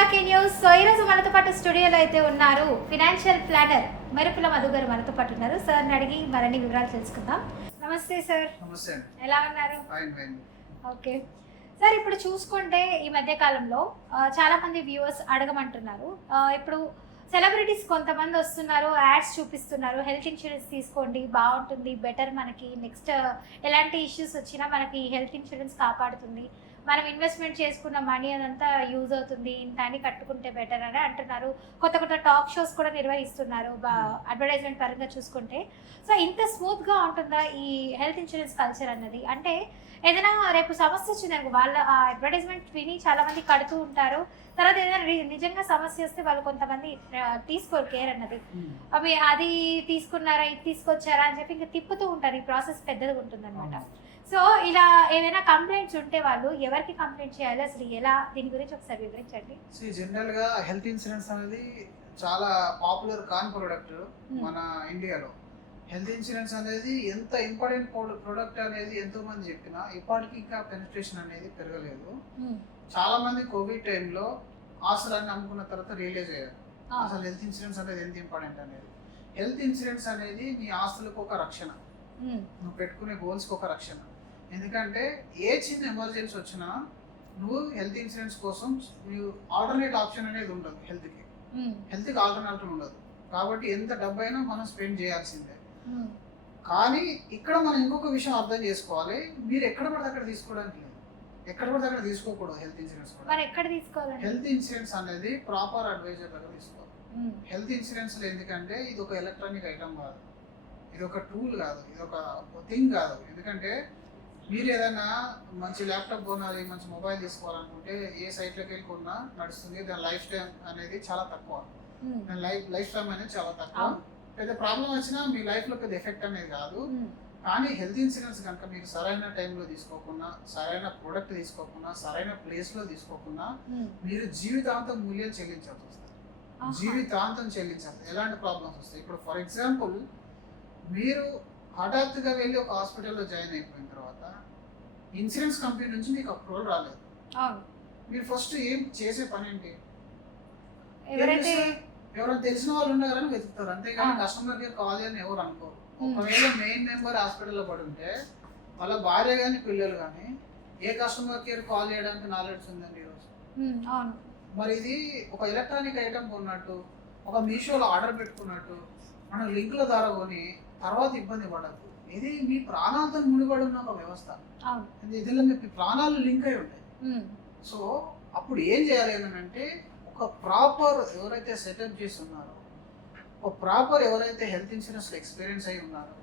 Visakha news. So ఈరోజు మనతో పాటు స్టూడియోలో అయితే ఉన్నారు ఫినాన్షియల్ ప్లానర్ మెరుపుల మధు గారు మనతో పాటు ఉన్నారు. సార్ని అడిగి మరిన్ని వివరాలు తెలుసుకుందాం. నమస్తే సార్. నమస్తే. ఎలా ఉన్నారు? Fine fine. ఓకే సార్, ఇప్పుడు చూసుకుంటే ఈ మధ్య కాలంలో చాలా మంది వ్యూవర్స్ అడగమంటున్నారు. ఇప్పుడు సెలబ్రిటీస్ కొంతమంది వస్తున్నారు, యాడ్స్ చూపిస్తున్నారు, హెల్త్ ఇన్సూరెన్స్ తీసుకోండి బాగుంటుంది, బెటర్, మనకి నెక్స్ట్ ఎలాంటి ఇష్యూస్ వచ్చినా మనకి హెల్త్ ఇన్సూరెన్స్ కాపాడుతుంది, మనం ఇన్వెస్ట్మెంట్ చేసుకున్న మనీ అదంతా యూజ్ అవుతుంది, ఇంత అని కట్టుకుంటే బెటర్ అని అంటున్నారు. కొత్త కొత్త టాక్ షోస్ కూడా నిర్వహిస్తున్నారు అడ్వర్టైజ్మెంట్ పరంగా చూసుకుంటే. సో ఇంత స్మూత్గా ఉంటుందా ఈ హెల్త్ ఇన్సూరెన్స్ కల్చర్ అన్నది? అంటే ఏదైనా రేపు సమస్య వచ్చిందనుకో, వాళ్ళ ఆ అడ్వర్టైజ్మెంట్ విని చాలామంది కడుతూ ఉంటారు, తర్వాత ఏదైనా నిజంగా సమస్య వస్తే వాళ్ళు కొంతమంది తీసుకోరు కేర్ అన్నది. అవి అది తీసుకున్నారా ఇది తీసుకొచ్చారా అని చెప్పి ఇంకా తిప్పుతూ ఉంటారు. ఈ ప్రాసెస్ పెద్దగా ఉంటుంది అనమాట. సో ఇలా ఏదైనా కంప్లైంట్స్ ఉంటే వాళ్ళు ఎవరికి కంప్లైంట్ చేయాలి, అసలు ఎలా, దీని గురించి ఒకసారి వివరించండి. జనరల్ గా హెల్త్ ఇన్సూరెన్స్ అనేది చాలా పాపులర్ కాన్ ప్రొడక్ట్ మన ఇండియాలో. హెల్త్ ఇన్సూరెన్స్ అనేది ఎంత ఇంపార్టెంట్ ప్రొడక్ట్ అనేది ఎంతో మంది చెప్పినా ఇప్పటికీ ఇంకా పెనిట్రేషన్ అనేది పెరగలేదు. చాలా మంది కోవిడ్ టైంలో ఆస్తులన్నీ అమ్ముకున్న తర్వాత రియలైజ్ అయ్యారు అసలు హెల్త్ ఇన్సూరెన్స్ అనేది ఎంత ఇంపార్టెంట్ అనేది. హెల్త్ ఇన్సూరెన్స్ అనేది నీ ఆస్తులకు ఒక రక్షణ, నువ్వు పెట్టుకునే గోల్స్కి ఒక రక్షణ. ఎందుకంటే ఏ చిన్న ఎమర్జెన్సీ వచ్చినా నువ్వు హెల్త్ ఇన్సూరెన్స్ కోసం నువ్వు ఆల్టర్నేట్ ఆప్షన్ అనేది ఉండదు. హెల్త్కి ఆల్టర్నేటివ్ ఉండదు. కాబట్టి ఎంత డబ్బు అయినా మనం స్పెండ్ చేయాల్సిందే. కానీ ఇక్కడ మనం ఇంకొక విషయం అర్థం చేసుకోవాలి, మీరు ఎక్కడ పడితే అక్కడ తీసుకోవడానికి లేదు, ఎక్కడ పడితే అక్కడ తీసుకోకూడదు. హెల్త్ ఇన్సూరెన్స్ కూడా హెల్త్ ఇన్సూరెన్స్ అనేది ప్రాపర్ అడ్వైజర్ దగ్గర తీసుకోవాలి. హెల్త్ ఇన్సూరెన్స్ ఎందుకంటే ఇది ఒక ఎలక్ట్రానిక్ ఐటమ్ కాదు, ఇది ఒక టూల్ కాదు, ఇది ఒక థింగ్ కాదు. ఎందుకంటే మీరు ఏదైనా మంచి ల్యాప్టాప్ కొనాలి, మంచి మొబైల్ తీసుకోవాలనుకుంటే ఏ సైట్లోకి వెళ్ళి కొన్నా నడుస్తుంది. దాని లైఫ్ టైం అనేది చాలా తక్కువ, దాని లైఫ్ టైం అనేది చాలా తక్కువ. పెద్ద ప్రాబ్లం వచ్చినా మీ లైఫ్లో పెద్ద ఎఫెక్ట్ అనేది కాదు. కానీ హెల్త్ ఇన్సూరెన్స్ కనుక మీరు సరైన టైంలో తీసుకోకుండా, సరైన ప్రొడక్ట్ తీసుకోకుండా, సరైన ప్లేస్లో తీసుకోకుండా మీరు జీవితాంతం మూల్యం చెల్లించాల్సి వస్తుంది. జీవితాంతం చెల్లించాలి. ఎలాంటి ప్రాబ్లమ్స్ వస్తాయి? ఇప్పుడు ఫర్ ఎగ్జాంపుల్ మీరు హఠాత్తుగా వెళ్ళి ఒక హాస్పిటల్లో జాయిన్ అయిపోయిన తర్వాత ఇన్సూరెన్స్ కంపెనీ నుంచి మీకు అప్రూవల్ రాలేదు. మీరు ఫస్ట్ ఏం చేసే పని ఏంటి? ఎవరైనా తెలిసిన వాళ్ళు ఉన్నారని వెతుకుతారు, అంతేగాని కస్టమర్ కేర్ కాల్ అని ఎవరు అనుకోరు. ఒకవేళ మెయిన్ మెంబర్ హాస్పిటల్లో పడి ఉంటే వాళ్ళ భార్య కానీ పిల్లలు కానీ ఏ కస్టమర్ కేర్ కాల్ చేయడానికి నాలెడ్జ్ ఉందండి ఈరోజు? మరి ఇది ఒక ఎలక్ట్రానిక్ ఐటమ్ కొన్నట్టు, ఒక మీషోలో ఆర్డర్ పెట్టుకున్నట్టు మనం లింకుల ద్వారా కొని తర్వాత ఇబ్బంది పడద్దు. ఇది మీ ప్రాణాలతో ముడిపడి ఉన్న ఒక వ్యవస్థ. ఇందులో మీ ప్రాణాలు లింక్ అయి ఉంటాయి. సో అప్పుడు ఏం చేయాలి అంటే ఒక ప్రాపర్ ఎవరైతే సెటప్ చేసి ఉన్నారో, ఒక ప్రాపర్ ఎవరైతే హెల్త్ ఇన్సూరెన్స్ ఎక్స్పీరియన్స్ అయి ఉన్నారో,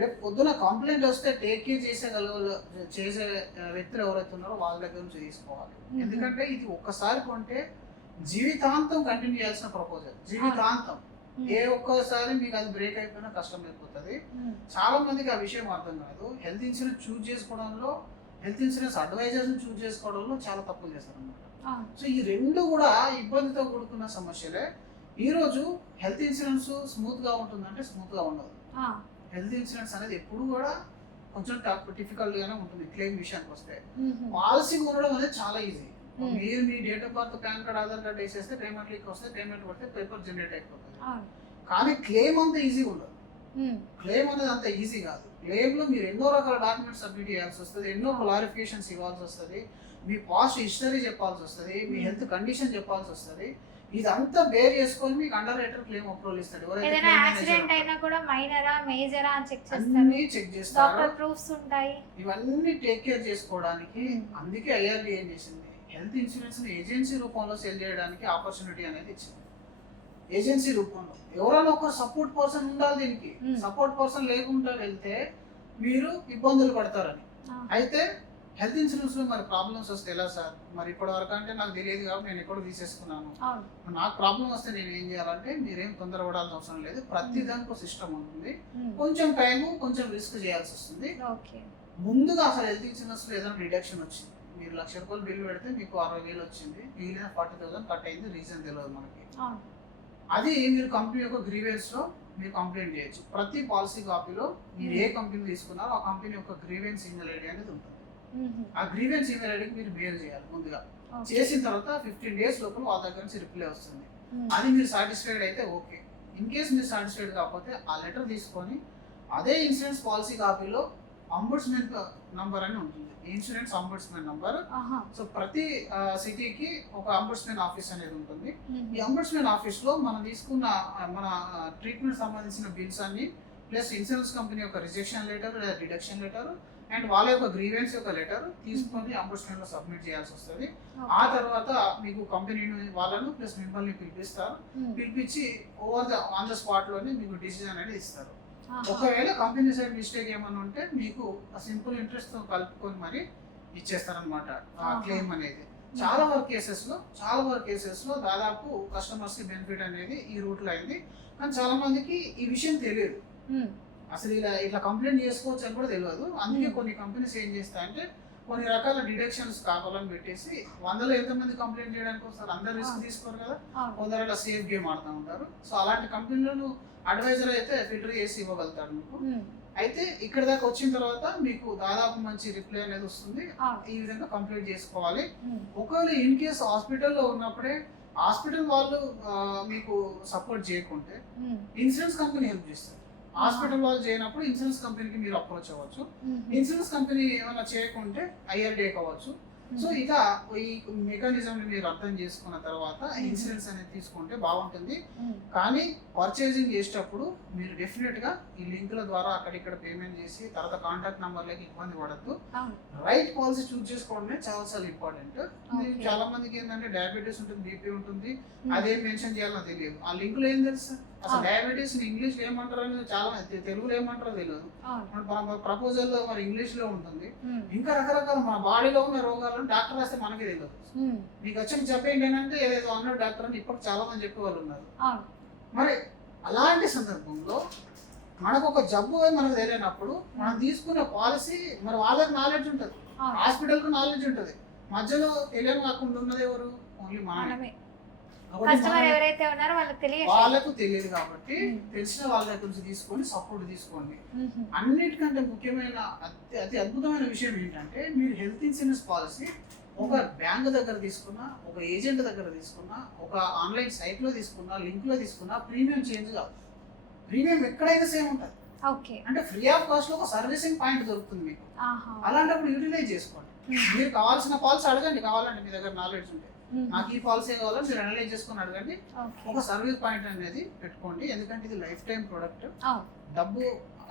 రేపు పొద్దున కంప్లైంట్ వస్తే టేక్ కేర్ చేసే వ్యక్తులు ఎవరైతే ఉన్నారో వాళ్ళ దగ్గర నుంచి తీసుకోవాలి. ఎందుకంటే ఇది ఒక్కసారి కొంటే జీవితాంతం కంటిన్యూ చేయాల్సిన ప్రపోజల్. జీవితాంతం ఏ ఒక్కసారి మీకు అది బ్రేక్ అయిపోయినా కష్టం అయిపోతుంది. చాలా మందికి ఆ విషయం అర్థం కాదు. హెల్త్ ఇన్సూరెన్స్ చూజ్ చేసుకోవడంలో, హెల్త్ ఇన్సూరెన్స్ అడ్వైజర్స్ చూజ్ చేసుకోవడంలో చాలా తప్పులు చేస్తారు అన్నమాట. సో ఈ రెండు కూడా ఇబ్బందితో కూడుకున్న సమస్యలే. ఈ రోజు హెల్త్ ఇన్సూరెన్స్ స్మూత్ గా ఉంటుందంటే స్మూత్ గా ఉండదు. హెల్త్ ఇన్సూరెన్స్ అనేది ఎప్పుడు కూడా కొంచెం డిఫికల్ట్ గానే ఉంటుంది. క్లెయిమ్ విషయానికి వస్తే పాలసీ కొనడం అనేది చాలా ఈజీ. మీరు మీ date of birth, PAN card, Aadhaar card వేసేస్తే పేమెంట్ లింక్ వస్తే పేమెంట్ పడితే పేపర్ జనరేట్ అయిపోతుంది. కానీ క్లెయిమ్ అంత ఈజీ ఉండదు. క్లెయిమ్ అనేది అంత ఈజీ కాదు. క్లెయిమ్ లో మీరు ఎన్నో రకాల డాక్యుమెంట్స్ సబ్మిట్ చేయాల్సి వస్తుంది, ఎన్నో క్లారిఫికేషన్స్ ఇవ్వాల్సి వస్తుంది, మీ పాస్ట్ హిస్టరీ చెప్పాల్సి వస్తుంది, మీ హెల్త్ కండిషన్ చెప్పాల్సి వస్తుంది. ఇదంతా బేర్ చేసుకొని మీకు అండర్ రైటర్ క్లెయిమ్ అప్రూవల్ ఇస్తాడు. అన్ని చెక్ చేస్తారు, ఇవన్నీ టేక్ కేర్ చేసుకోవడానికి. అందుకే ఐఆర్డీ ఏం చేసింది, హెల్త్ ఇన్సూరెన్స్ ఏజెన్సీ రూపంలో సేల్ చేయడానికి ఆపర్చునిటీ అనేది ఇచ్చింది. ఏజెన్సీ రూపంలో ఎవరైనా ఒక సపోర్ట్ పర్సన్ ఉండాలి. దీనికి సపోర్ట్ పర్సన్ లేకుండా వెళ్తే మీరు ఇబ్బందులు పడతారని. అయితే హెల్త్ ఇన్సూరెన్స్ లో మరి ప్రాబ్లమ్స్ వస్తే ఎలా సార్? మరి ఇప్పటి వరకు అంటే నాకు తెలియదు కాబట్టి నేను ఎక్కడో తీసేసుకున్నాను, నాకు ప్రాబ్లం వస్తే నేను ఏం చేయాలంటే మీరేం తొందరపడాల్సిన అవసరం లేదు. ప్రతి దానికి సిస్టమ్ ఉంటుంది. కొంచెం టైము, కొంచెం రిస్క్ చేయాల్సి వస్తుంది. ముందుగా అసలు హెల్త్ ఇన్సూరెన్స్ లో ఏదైనా రిడక్షన్ వచ్చింది, మీరు 1,00,000 రూపాయలు బిల్ పెడితే మీకు 60,000 వచ్చింది, మిగిలిన 40,000 కట్ అయింది. రీజన్ తెలియదు మనకి. అది మీరు కంపెనీ యొక్క గ్రీవెన్స్ లో మీరు కంప్లైంట్ చేయొచ్చు. ప్రతి పాలసీ కాపీలో మీరు ఏ కంపెనీ తీసుకున్నారో ఆ కంపెనీ యొక్క గ్రీవెన్స్ ఈమెయిల్ ఐడి అనేది ఉంటుంది. ఆ గ్రీవెన్స్ ఈమెయిల్ ఐడికి మీరు మెయిల్ చేయాలి ముందుగా. చేసిన తర్వాత 15 days లోపల వాళ్ళ దగ్గర నుంచి రిప్లై వస్తుంది. అది మీరు సాటిస్ఫైడ్ అయితే ఓకే. ఇన్ కేస్ మీరు సాటిస్ఫైడ్ కాకపోతే ఆ లెటర్ తీసుకొని అదే ఇన్సూరెన్స్ పాలసీ కాపీలో అంబుడ్స్మెన్ నంబర్ అని ఉంటుంది, ఇన్సూరెన్స్ అంబుడ్స్మెన్ నంబర్. సో ప్రతి సిటీకి ఒక అంబుడ్స్మెన్ ఆఫీస్ అనేది ఉంటుంది. ఈ అంబుడ్స్మెన్ ఆఫీస్ లో మనం తీసుకున్న మన ట్రీట్మెంట్ సంబంధించిన బిల్స్ అన్ని ప్లస్ ఇన్సూరెన్స్ కంపెనీ యొక్క రిజెక్షన్ లెటర్ లేదా డిడక్షన్ లెటర్ అండ్ వాళ్ళ యొక్క గ్రీవెన్స్ యొక్క లెటర్ తీసుకొని అంబుడ్స్మెన్ లో సబ్మిట్ చేయాల్సి వస్తుంది. ఆ తర్వాత మీకు కంపెనీ వాళ్ళను ప్లస్ మిమ్మల్ని పిలిపిస్తారు. పిలిపించి ఆన్ ద స్పాట్ లోనే మీకు డిసిజన్ అనేది ఇస్తారు. ఒకవేళ కంపెనీ సైడ్ మిస్టేక్ ఏమన్నా ఉంటే మీకు సింపుల్ ఇంట్రెస్ట్ తో కలుపుకొని మరి ఇచ్చేస్తారనమాట ఆ క్లెయిమ్ అనేది. చాలా వరకు కేసెస్ లో దాదాపు కస్టమర్స్ కి బెనిఫిట్ అనేది ఈ రూట్ లో అయింది. కానీ చాలా మందికి ఈ విషయం తెలియదు, అసలు ఇట్లా కంప్లైంట్ చేసుకోవచ్చు అని కూడా తెలియదు. అందుకే కొన్ని కంపెనీస్ ఏం చేస్తాయంటే కొన్ని రకాల డిడక్షన్స్ కావాలని పెట్టేసి 100లో ఎంతమంది కంప్లైంట్ చేయడానికి వస్తారు, అందరు రిస్క్ తీసుకోరు కదా, కొందరు అలా సేఫ్ గేమ్ ఆడుతూ ఉంటారు. సో అలాంటి కంపెనీలను అడ్వైజర్ అయితే ఫిల్టర్ చేసి ఇవ్వగలుగుతాడు మీకు. అయితే ఇక్కడ దాకా వచ్చిన తర్వాత మీకు దాదాపు మంచి రిప్లై అనేది వస్తుంది. ఈ విధంగా కంప్లీట్ చేసుకోవాలి. ఒకవేళ ఇన్ కేస్ హాస్పిటల్లో ఉన్నప్పుడే హాస్పిటల్ వాళ్ళు మీకు సపోర్ట్ చేయకుంటే ఇన్సూరెన్స్ కంపెనీ హెల్ప్ చేస్తారు. హాస్పిటల్ వాళ్ళు చేయనప్పుడు ఇన్సూరెన్స్ కంపెనీకి మీరు అప్రోచ్ అవ్వచ్చు. ఇన్సూరెన్స్ కంపెనీ ఏమైనా చేయకుంటే IRDA కావచ్చు. సో ఇక ఈ మెకానిజం మీరు అర్థం చేసుకున్న తర్వాత ఇన్సూరెన్స్ అనేది తీసుకుంటే బాగుంటుంది. కానీ పర్చేసింగ్ చేసేటప్పుడు మీరు డెఫినెట్ గా ఈ లింకుల ద్వారా అక్కడిక్కడ పేమెంట్ చేసి తర్వాత కాంటాక్ట్ నంబర్లకి ఇబ్బంది పడద్దు. రైట్ పాలసీ చూస్ చేసుకోవడమే చాలా ఇంపార్టెంట్. చాలా మందికి ఏంటంటే డయాబెటీస్ ఉంటుంది, BP ఉంటుంది, అదేం మెన్షన్ చేయాలో తెలియదు. ఆ లింకులు ఏం తెలుసు, అసలు డయాబెటీస్ ఇంగ్లీష్ లో ఏమంటారో చాలా తెలుగులో ఏమంటారో తెలియదు. ప్రపోజల్ లో మరి ఇంగ్లీష్ లో ఉంటుంది. ఇంకా రకరకాల మన బాడీలో ఉన్న రోగాలను డాక్టర్ రాస్తే మనకే తెలియదు. మీకు వచ్చి చెప్పేయండి ఏంటంటే ఏదో అన్నాడు డాక్టర్ అని ఇప్పుడు చాలా మంది చెప్పే వాళ్ళు ఉన్నారు. మరి అలాంటి సందర్భంలో మనకు ఒక జబ్బు మనకు తెలియనప్పుడు మనం తీసుకునే పాలసీ మరి వాళ్ళకి నాలెడ్జ్ ఉంటుంది, హాస్పిటల్ కు నాలెడ్జ్ ఉంటుంది. మధ్యలో తెలియని కాకుండా ఉన్నది ఎవరు? ఓన్లీ మనమే. వాళ్ళకు తెలియదు కాబట్టి తెలిసిన వాళ్ళ దగ్గర నుంచి తీసుకొని సపోర్ట్ తీసుకోండి. అన్నిటికంటే ముఖ్యమైన అతి అద్భుతమైన విషయం ఏంటంటే మీరు హెల్త్ ఇన్సూరెన్స్ పాలసీ ఒక బ్యాంక్ దగ్గర తీసుకున్నా, ఒక ఏజెంట్ దగ్గర తీసుకున్నా, ఒక ఆన్లైన్ సైట్ లో తీసుకున్నా, లింక్ లో తీసుకున్నా ప్రీమియం చేంజ్ కాదు. ప్రీమియం ఎక్కడైనా సేమ్ ఉంటుంది. అంటే ఫ్రీ ఆఫ్ కాస్ట్ లో ఒక సర్వీసింగ్ పాయింట్ దొరుకుతుంది మీకు. అలాంటప్పుడు యూటిలైజ్ చేసుకోండి. మీరు కావాల్సిన పాలసీ అడగండి, కావాలంటే మీ దగ్గర నాలెడ్జ్ ఉంటే నాకు ఈ పాలసీ కావాలని మీరు అనలైజ్ చేసుకుని అడగండి. ఒక సర్వీస్ పాయింట్ అనేది పెట్టుకోండి. ఎందుకంటే ఇది లైఫ్ టైం ప్రొడక్ట్. డబ్బు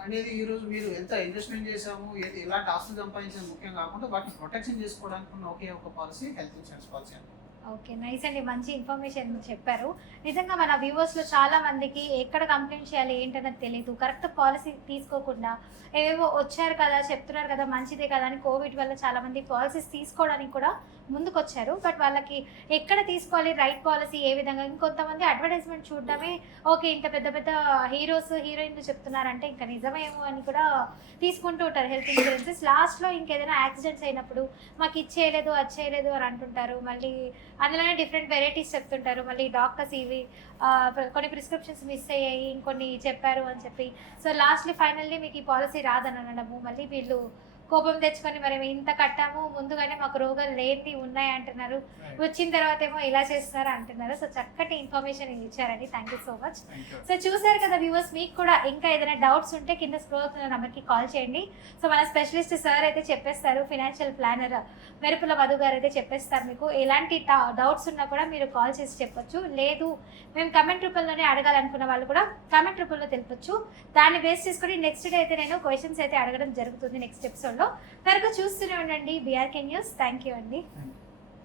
అనేది ఈ రోజు మీరు ఎంత ఇన్వెస్ట్మెంట్ చేసాము, ఎలాంటి ఆస్తులు సంపాదించడం ముఖ్యం కాకుండా వాటిని ప్రొటెక్షన్ చేసుకోవడానికి ఉన్న ఒకే ఒక పాలసీ హెల్త్ ఇన్సూరెన్స్ పాలసీ అండి. ఓకే, నైస్ అండి, మంచి ఇన్ఫర్మేషన్ చెప్పారు. నిజంగా మన వ్యూవర్స్లో చాలా మందికి ఎక్కడ కంప్లైంట్ చేయాలి ఏంటన్నది తెలియదు. కరెక్ట్ పాలసీ తీసుకోకుండా ఏవేవో వచ్చారు కదా, చెప్తున్నారు కదా, మంచిదే కదా అని కోవిడ్ వల్ల చాలా మంది పాలసీస్ తీసుకోవడానికి కూడా ముందుకు వచ్చారు. బట్ వాళ్ళకి ఎక్కడ తీసుకోవాలి, రైట్ పాలసీ ఏ విధంగా, ఇంకొంతమంది అడ్వర్టైజ్మెంట్ చూడడమే ఓకే ఇంత పెద్ద పెద్ద హీరోస్ హీరోయిన్లు చెప్తున్నారంటే ఇంకా నిజమేమో అని కూడా తీసుకుంటూ ఉంటారు హెల్త్ ఇన్సూరెన్సెస్. లాస్ట్లో ఇంకేదైనా యాక్సిడెంట్స్ అయినప్పుడు మాకు ఇది చేయలేదు అది చేయలేదు అని అంటుంటారు. మళ్ళీ అందులోనే డిఫరెంట్ వెరైటీస్ చెప్తుంటారు. మళ్ళీ డాక్టర్స్ ఇవి కొన్ని ప్రిస్క్రిప్షన్స్ మిస్ అయ్యాయి, ఇంకొన్ని చెప్పారు అని చెప్పి. సో లాస్ట్లీ ఫైనల్లీ మీకు ఈ పాలసీ రాదని అనడము, మళ్ళీ వీళ్ళు కోపం తెచ్చుకొని మరి ఇంత కట్టాము ముందుగానే మాకు రోగాలు లేని ఉన్నాయి అంటున్నారు, వచ్చిన తర్వాత ఏమో ఇలా చేస్తున్నారు అంటున్నారు. సో చక్కటి ఇన్ఫర్మేషన్ ఇచ్చారండి, thank you so much. So చూసారు కదా వ్యూవర్స్, మీకు కూడా ఇంకా ఏదైనా డౌట్స్ ఉంటే కింద స్క్రోల్ అవుతున్న నెంబర్కి కాల్ చేయండి. సో మన స్పెషలిస్ట్ సార్ అయితే చెప్పేస్తారు, ఫినాన్షియల్ ప్లానర్ మెరుపుల మధు గారు అయితే చెప్పేస్తారు. మీకు ఎలాంటి డౌట్స్ ఉన్నా కూడా మీరు కాల్ చేసి చెప్పొచ్చు. లేదు మేము కమెంట్ రూపంలోనే అడగాలనుకున్న వాళ్ళు కూడా కమెంట్ రూపంలో తెలుపొచ్చు. దాన్ని బేస్ చేసుకొని నెక్స్ట్ డే అయితే నేను క్వశ్చన్స్ అయితే అడగడం జరుగుతుంది నెక్స్ట్ ఎపిసోడ్లో. త్వరగా చూస్తూనే ఉండండి BRK న్యూస్. థ్యాంక్ యూ అండి.